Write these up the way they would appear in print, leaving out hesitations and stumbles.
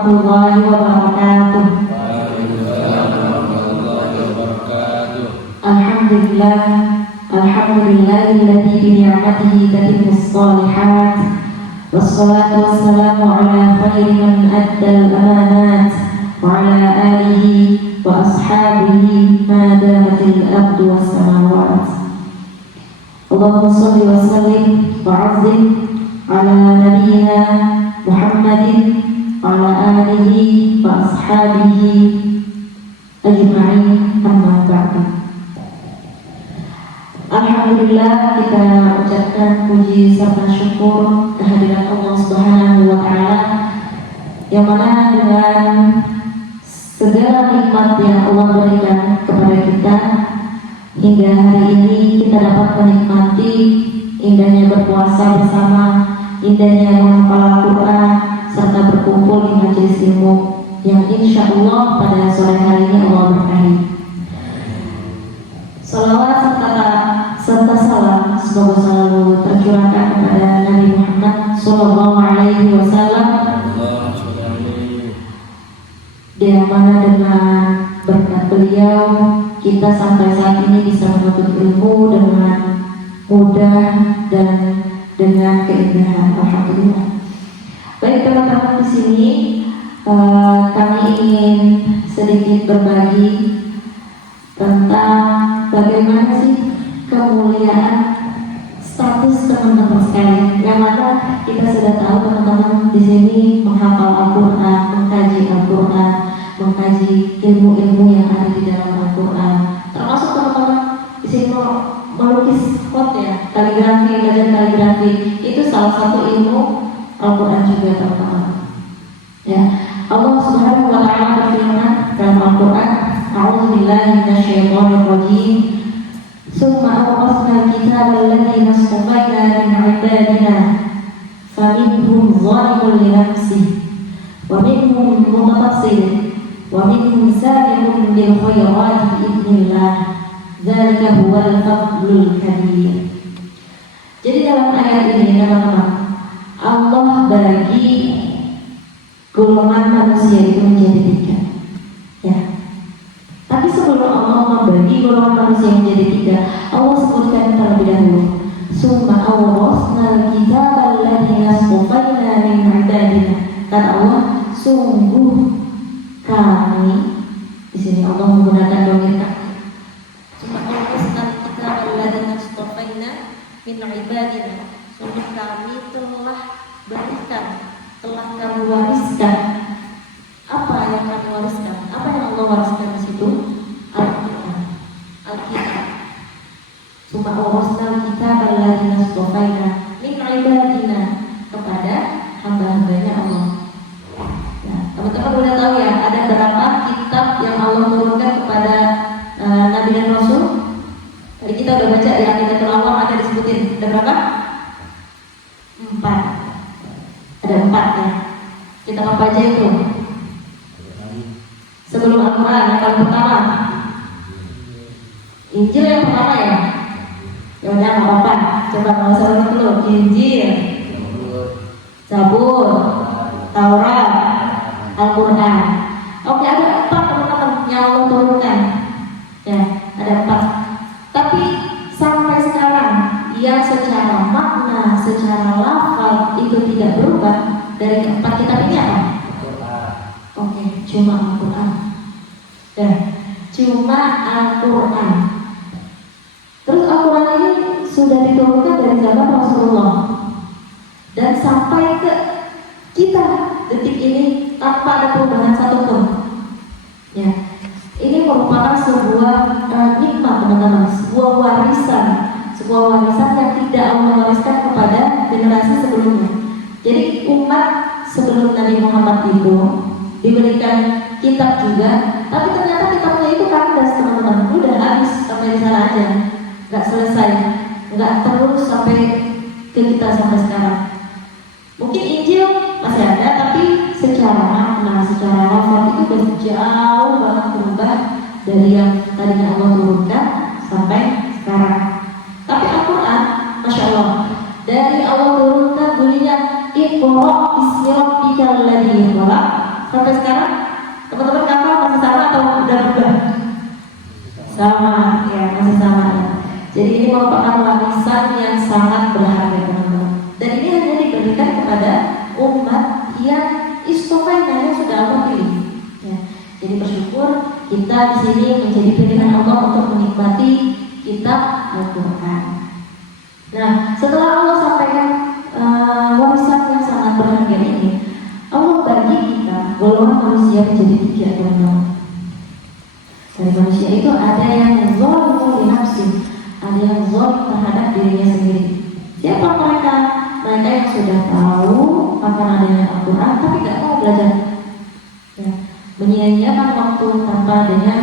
warahmatullahi wabarakatuh. Alhamdulillah, alhamdulillahilladzi bi ni'matihi tatimmus shalihat. Wassalatu wassalamu ala khairi man addal amanat wa ala alihi wa ashabihi ma damatil ardu was samawat. Allahumma shalli wa sallim wa 'azzim ala nabiyyina Muhammadin wa ala alihi wa ashabihi ajma'in, amma ba'du. Alhamdulillah, kita ucapkan puji serta syukur kehadirat Allah Subhanahu wa Ta'ala, yang mana dengan segala nikmat yang Allah berikan kepada kita hingga hari ini kita dapat menikmati indahnya berpuasa bersama, indahnya menghafal Al-Quran serta berkumpul di majelis ilmu yang insya Allah pada sore hari ini Allah berkahi. Salawat serta salam semoga selalu tercurahkan kepada Nabi Muhammad Sallallahu Alaihi Wasallam, yang mana dengan berkat beliau kita sampai saat ini bisa menuntut ilmu dengan mudah dan dengan keindahan. Alhamdulillah. Baik teman-teman, di sini kami ingin sedikit berbagi tentang bagaimana sih kemuliaan status teman-teman sekalian, yang mana kita sudah tahu teman-teman di sini menghafal Al-Quran, mengkaji Al-Quran, mengkaji ilmu-ilmu yang ada di dalam Al-Quran, termasuk teman-teman di sini melukis quote ya, kaligrafi, belajar kaligrafi, itu salah satu ilmu Al-Quran juga teman-teman. Ya, Allah Subhanahu wa Ta'ala berfirman dalam Al-Quran, A'udzubillahi minasyaitonir rajim. Summa awrasna al-kitaba alladhina istafaina min 'ibadina faminhum zalimun li nafsihi wa minhum muqtasid wa minhum sabiqun bil khairati bi'idznillah. Dzalika huwal fadlul kabir. Jadi dalam ayat ini teman-teman, Allah bagi golongan manusia itu menjadi tiga. Ya. Tapi sebelum Allah membagi golongan manusia menjadi tiga, Allah sebutkan terlebih dahulu, Summa awrasna al-kitaba alladhina istafaina min 'ibadina. Kata Allah, sungguh kami, di sini Allah menggunakan dhamir kami. Summa awrasna al-kitaba alladhina istafaina min 'ibadina. Sungguh kami telah berikan, telah kami wariskan. Apa yang kami wariskan? Apa yang Allah wariskan di situ? Alkitab. Summa awrasna al-kitaba alladhina istafaina min 'ibadina, kepada hamba-hambanya Allah. Nah, teman-teman udah tahu ya, ada berapa kitab yang Allah turunkan kepada Nabi dan Rasul? Tadi kita udah baca di Aqidatul Awam, ada disebutin. Ada berapa? 4. Ada 4 ya. Kitab apa aja itu? Sebelum Al-Quran, yang paling pertama Injil yang pertama ya? Ya udah nggak apa-apa. Coba kalau saya dulu, Injil, Zabur, Taurat, Al-Quran. Oke, ada 4 teman-teman yang Allah turunkan. Ya, ada 4. Tapi sampai sekarang yang secara makna, secara lafaz itu tidak berubah dari 4 kitab ini apa? Oke, cuma Al-Quran. Dan cuma Al-Quran. Terus Al-Quran ini sudah diturunkan dari zaman Rasulullah dan sampai ke kita detik ini tanpa ada perubahan satupun. Ya, ini merupakan sebuah nikmat teman-teman, sebuah warisan yang tidak Allah wariskan kepada generasi sebelumnya. Jadi umat sebelum Nabi Muhammad itu diberikan kitab juga, tapi ternyata kitabnya itu kandas teman-teman, udah habis sampai di sana aja, nggak selesai, nggak terus sampai ke kita sampai sekarang. Mungkin Injil masih ada, tapi secara makna, secara lafaz itu udah jauh banget berubah dari yang tadinya Allah turunkan sampai sekarang. Tapi Al-Quran, Masya Allah, dari Allah turunkan bunyinya Iqra bismi rabbikal ladzi khalaq Teman-teman ngapal masih sama atau udah berubah? Sama, ya masih sama ya. Jadi ini merupakan warisan yang sangat berharga teman-teman. Dan ini hanya diberikan kepada umat yang istofaina, yang sudah Allah pilih. Ya. Jadi bersyukur kita di sini menjadi pilihan Allah untuk menikmati kitab Al-Quran. Nah, setelah Allah sampaikan warisan yang sangat berharga ini, Allah bagi kita golongan manusia menjadi tiga teman-teman. Dari manusia itu ada yang zalim li nafsi, ada yang zalim terhadap dirinya sendiri. Siapa mereka? Mereka yang sudah tahu akan adanya Al-Quran tapi tidak mau belajar. Ya, menyia-nyiakan waktu tanpa adanya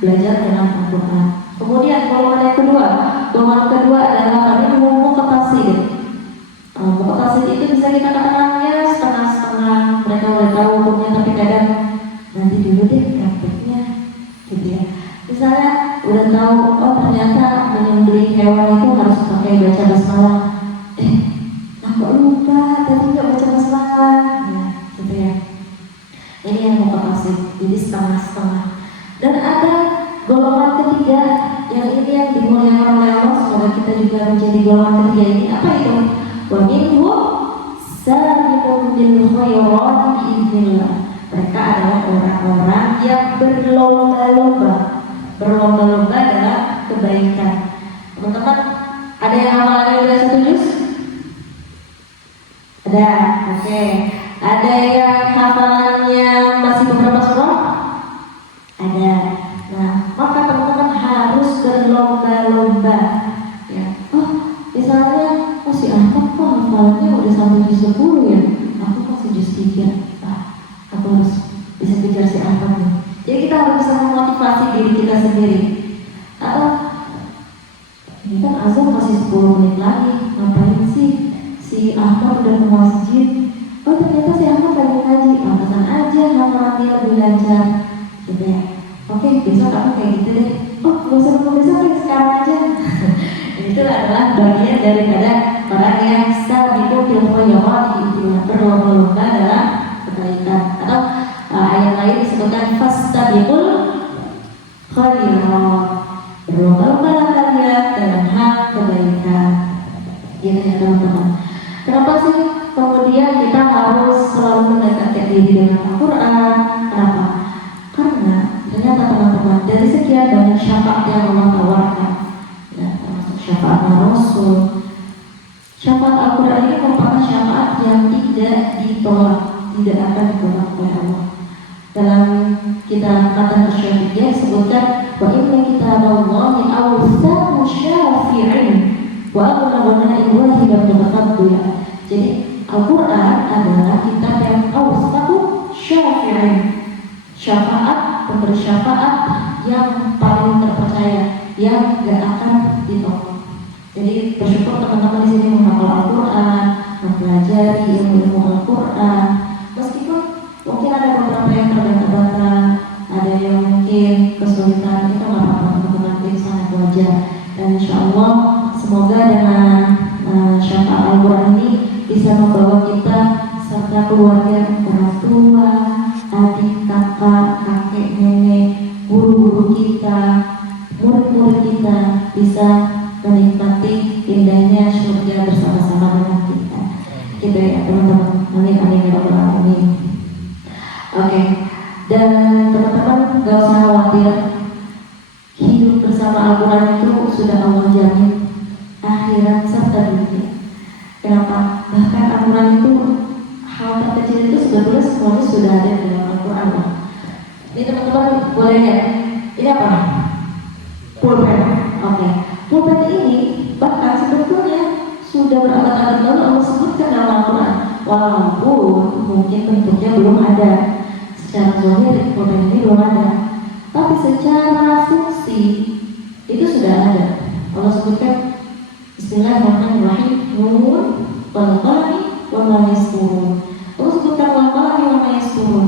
belajar dengan Al-Quran. Kemudian golongan kedua adalah kami muktasib. Muktasib itu bisa kita katakan ya setengah-setengah. Mereka udah tahu hukumnya tapi kadang nanti dulu deh prakteknya, gitu ya. Misalnya udah tahu, oh ternyata menyembelih hewan itu harus pakai baca basmalah. Kok lupa tadi nggak baca basmalah, ya, gitu ya. Ini yang muktasib, jadi setengah-setengah. Dan ada golongan ketiga yang ini yang dimuliakan oleh Allah, semoga kita juga menjadi golongan ketiga ini. Apa itu? Wa minhum sabiqun bil khairat biidznillah. Mereka adalah orang-orang yang berlomba-lomba dalam kebaikan. Teman-teman, ada yang hafalannya udah 1 juz? Ada, oke. Ada yang hafalannya masih beberapa surah? Ada. Nah, maka teman-teman harus berlomba-lomba. Ya. Oh, misalnya si Ahmad kok hafalannya udah sampai juz 10 ya? Aku masih juz 3. Aku harus bisa kejar si Ahmad nih. Jadi kita harus bisa memotivasi diri kita sendiri. Atau ini kan azan masih 10 menit lagi, ngapain sih si Ahmad udah ke masjid? Oh ternyata si Ahmad lagi ngaji, pantasan aja hafalan dia lebih lancar, gitu ya. Oke, besok aku kayak gitu deh. Oh gak usah nunggu besok deh, sekarang aja. Itu adalah bagian daripada orang yang sabiqun bil khairat, berlomba-lomba dalam kebaikan. Atau ayat lain disebutkan fastabiqul khairat, berlomba-lomba kalian dalam hal kebaikan. Gitu ya teman-teman. Kenapa sih kemudian kita harus selalu mendekatkan diri dengan Al-Quran? Kenapa? Karena ternyata teman-teman, dari sekian banyak syafaat yang Allah tawarkan, ya, termasuk syafaat Rasul, syafaat Al-Quran ini merupakan syafaat yang tidak ditolak, tidak akan ditolak oleh Allah. Dalam kitab Matan Asy-Syafi'iyah disebutkan wa inna kitaballahi awsaqu syafi'in wa aghlabuna ilahi wa. Jadi Al-Quran adalah kitab yang awsaqu syafi'in, syafaat, pemberi syafaat yang paling terpercaya, yang gak akan ditolak. Jadi bersyukur teman-teman di sini menghafal Al-Quran, mempelajari ilmu Al-Quran. Meskipun mungkin ada beberapa yang terbata-bata, ada yang mungkin kesulitan, itu nggak apa-apa teman-teman, itu sangat wajar. Dan insya Allah semoga dengan syafaat Al-Quran ini bisa membawa kita serta keluarga, orang tua, adik, kakak, kakek, nenek, guru-guru kita, murid-murid kita bisa menikmati indahnya surga bersama-sama dengan kita. Gitu ya teman-teman. Amin amin ya rabbal alamin. Oke. Dan teman-teman gak usah khawatir, hidup bersama Al-Quran itu sudah Allah jamin akhirat serta dunia. Kenapa? Bahkan Al-Quran itu hal terkecil itu sebetulnya semuanya sudah ada di dalam Al-Quran. Ini teman-teman boleh lihat. Ini apa? Pulpen. Oke. Pulpen ini bahkan sebetulnya sudah berabad-abad lalu Allah sebutkan dalam Al-Quran. Walaupun mungkin bentuknya belum ada, secara zahir pulpen ini belum ada, tapi secara fungsi itu sudah ada. Allah sebutkan Bismillahirrahmanirrahim, Nun wal qalami wa ma yasturun. Allah sebutkan wal qalami wa ma yasturun,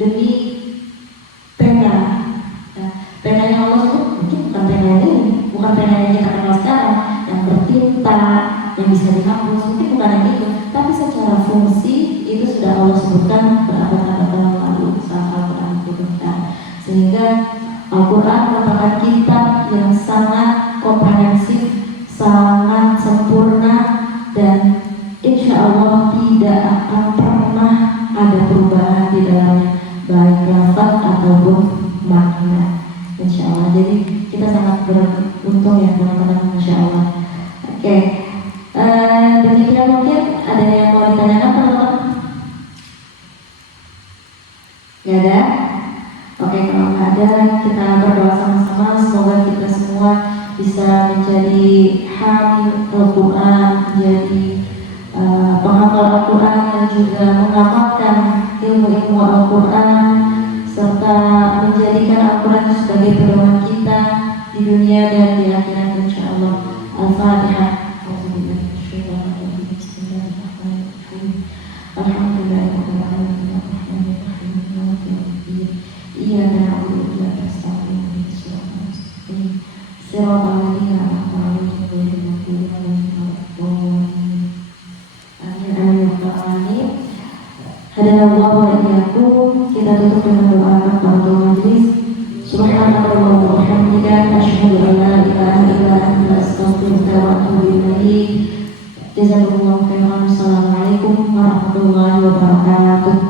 demi pena. Nah, penanya Allah sebut mungkin bukan pena ini, bukan pena yang kita kenal sekarang, yang bertinta, yang bisa dihapus, mungkin bukan yang itu, tapi secara fungsi itu sudah Allah sebutkan berabad-abad lalu saat Al-Quran. Al-Quran merupakan kitab yang sangat komprehensif, sangat sempurna, dan insya Allah tidak akan pernah ada perubahan di dalamnya, baik lafaz ataupun makna, insya Allah. Jadi kita sangat beruntung ya teman-teman, insya Allah. Oke, demikian, mungkin ada yang mau ditanyakan teman-teman? Gak ada? Oke, kalau nggak ada, kita berdoa sama-sama semoga kita semua bisa menjadi hamil Al-Quran, menjadi penghafal Al-Quran, dan juga mengamalkan ilmu-ilmu Al-Quran, serta menjadikan Al-Quran sebagai pedoman kita di dunia dan di akhirat, insya Allah. Al-Fatihah. Kita tutup dengan doa kafaratul majlis. Subhanallah wa bihamdika, asyhadu an la ilaha illa anta, astaghfiruka wa atubu ilaik. Jazakumullahu khairan. Assalamualaikum warahmatullahi wabarakatuh.